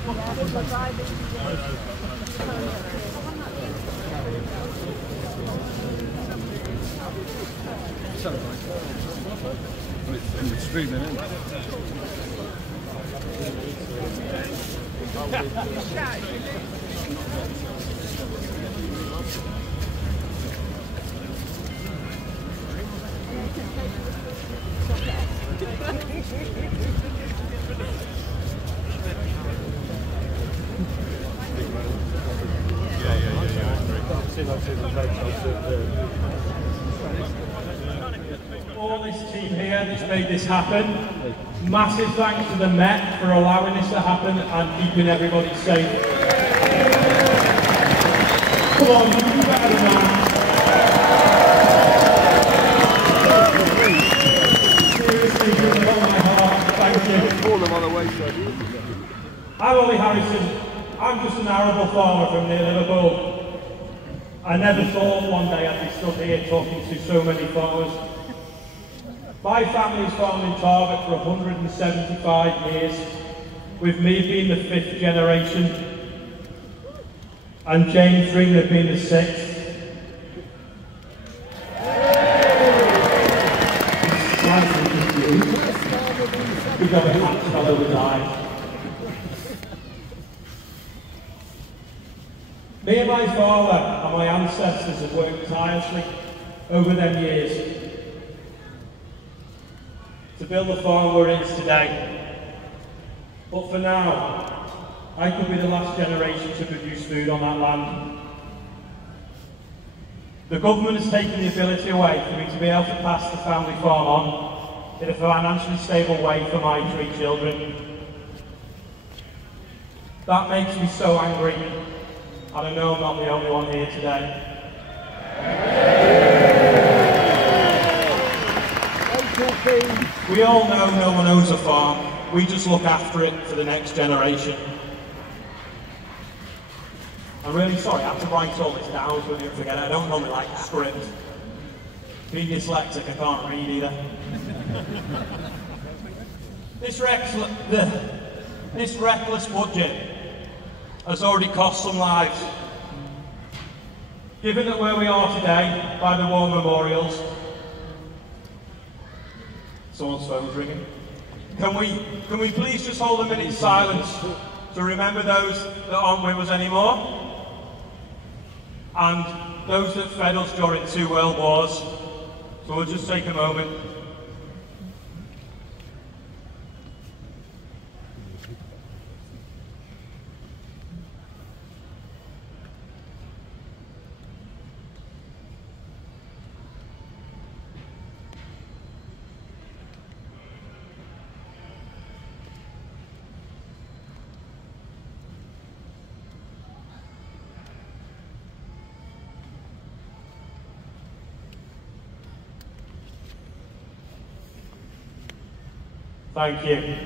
In the street, isn't it? All this team here that's made this happen. Massive thanks to the Met for allowing this to happen and keeping everybody safe. Come on, you do better than that. Seriously, from all my heart, thank you. All them on the wayside. I'm Ollie Harrison. I'm just an arable farmer from near Liverpool. I never thought one day I'd be stood here talking to so many farmers. My family's farmed in Target for 175 years, with me being the 5th generation, and James Ringler being the 6th. We got a hat fellow with eyes. Me and my father and my ancestors have worked tirelessly over them years to build the farm we're in today. But for now, I could be the last generation to produce food on that land. The government has taken the ability away for me to be able to pass the family farm on in a financially stable way for my 3 children. That makes me so angry, and I know I'm not the only one here today. We all know no one owns a farm. We just look after it for the next generation. I'm really sorry, I have to write all this down so you forget it. I don't normally like script. Being dyslexic, I can't read either. This reckless budget has already cost some lives. Given that where we are today, by the war memorials, someone's phone's ringing. Can we please just hold a minute's silence to remember those that aren't with us anymore? And those that fed us during 2 world wars. So we'll just take a moment. Thank you.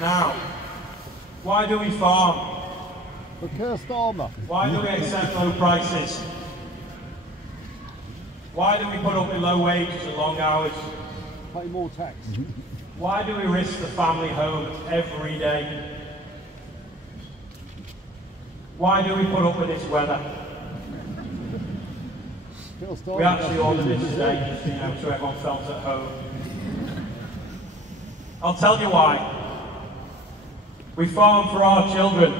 Now, why do we farm? The cursed armour. Why do we accept low prices? Why do we put up with low wages and long hours? Pay more tax. Why do we risk the family home every day? Why do we put up with this weather? We actually ordered this today, just so everyone felt at home. I'll tell you why. We farm for our children.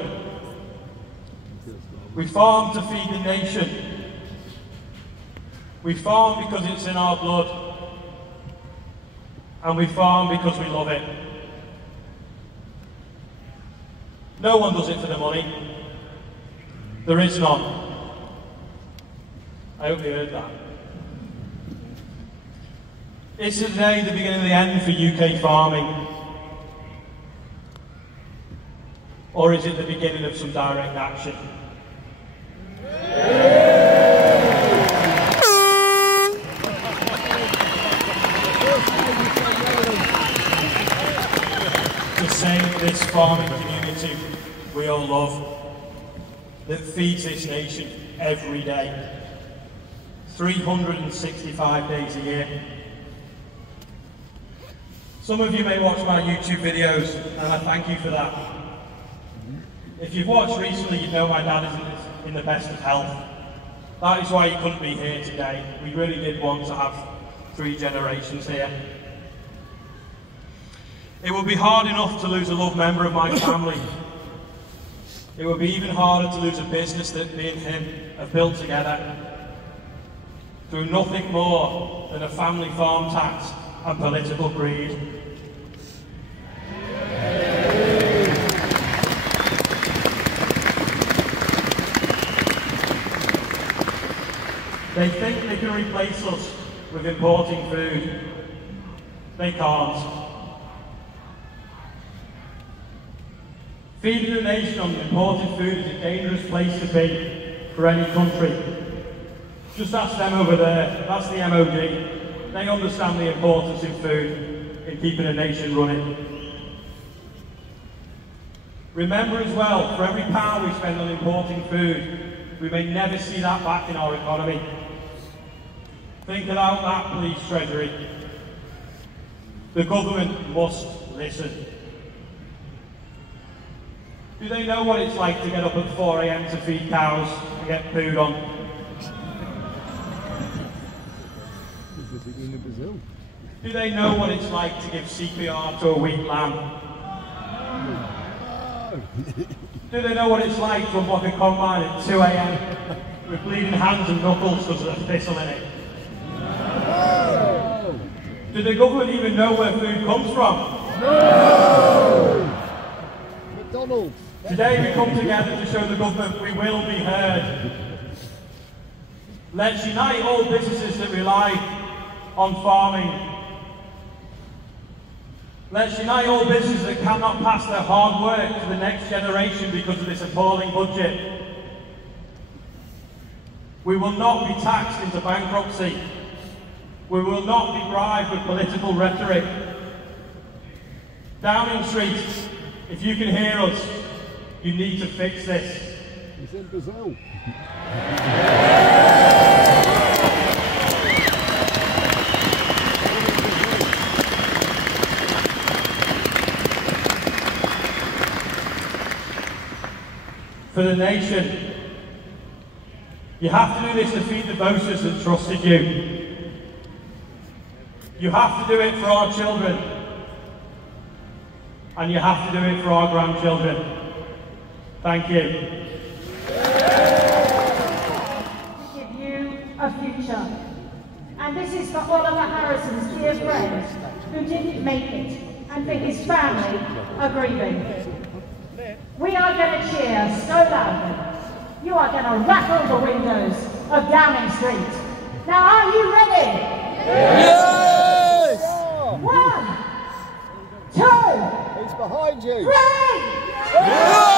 We farm to feed the nation. We farm because it's in our blood. And we farm because we love it. No one does it for the money. There is none. I hope you heard that. Is today the beginning of the end for UK farming? Or is it the beginning of some direct action? To save this farming community we all love. that feeds this nation every day, 365 days a year. Some of you may watch my YouTube videos, and I thank you for that. If you've watched recently, you know my dad isn't in the best of health. That is why he couldn't be here today. We really did want to have 3 generations here. It would be hard enough to lose a loved member of my family. It would be even harder to lose a business that me and him have built together through nothing more than a family farm tax and political greed. They think they can replace us with importing food. They can't. Feeding the nation on imported food is a dangerous place to be for any country. Just ask them over there, that's the MOD. They understand the importance of food in keeping a nation running. Remember as well, for every pound we spend on importing food, we may never see that back in our economy. Think about that, please, Treasury. The government must listen. Do they know what it's like to get up at 4 AM to feed cows and get food on? Do they know what it's like to give CPR to a weak lamb? Do they know what it's like to unlock a combine at 2 AM with bleeding hands and knuckles because of a thistle in it? Do the government even know where food comes from? No! McDonald's. Today we come together to show the government we will be heard. Let's unite all businesses that rely on farming. Let's unite all businesses that cannot pass their hard work to the next generation because of this appalling budget. We will not be taxed into bankruptcy. We will not be bribed with political rhetoric. Downing Street, if you can hear us, you need to fix this. He's in Brazil. For the nation, you have to do this to feed the voters that trusted you. You have to do it for our children. And you have to do it for our grandchildren. Thank you. To give you a future. And this is for Oliver Harrison's dear friend who didn't make it and for his family are grieving. We are going to cheer so loudly. You are going to rattle the windows of Downing Street. Now are you ready? Yes! 1, 2, He's behind you. 3! Yeah!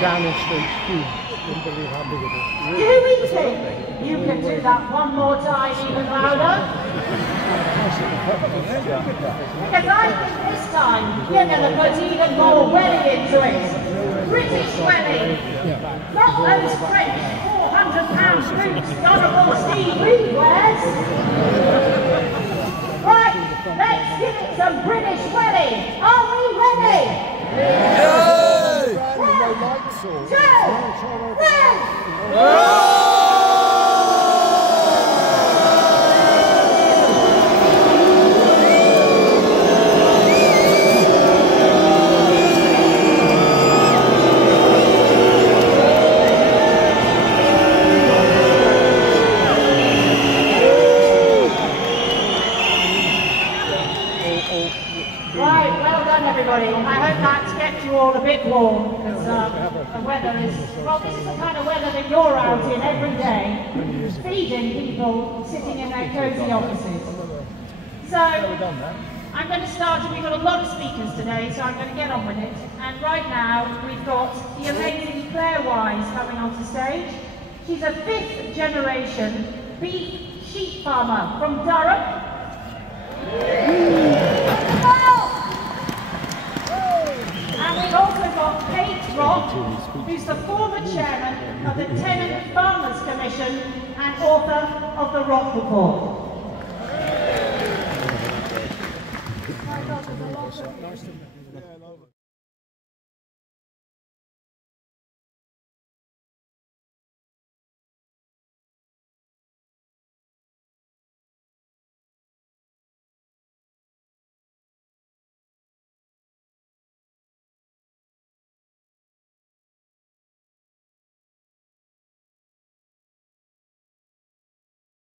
Downing Street's huge. Couldn't believe how big it is. Do we think you can do that one more time even louder? Because I think this time you're going to put even more welly into it. British welly. Not those French £400 boots Honourable Steve Reed wears. Right, let's give it some British welly. Are we ready? Yeah! Right, well done everybody. I hope that's kept you all a bit bit warm because the weather is, well, this is the kind of weather that you're out in every day, feeding people sitting in their cosy offices. So, I'm going to start, we've got a lot of speakers today, so I'm going to get on with it. And right now, we've got the amazing Claire Wise coming onto stage. She's a 5th generation beef sheep farmer from Durham. And we've also got Kate Rock, who's the former chairman of the Tenant Farmers Commission and author of the Rock Report.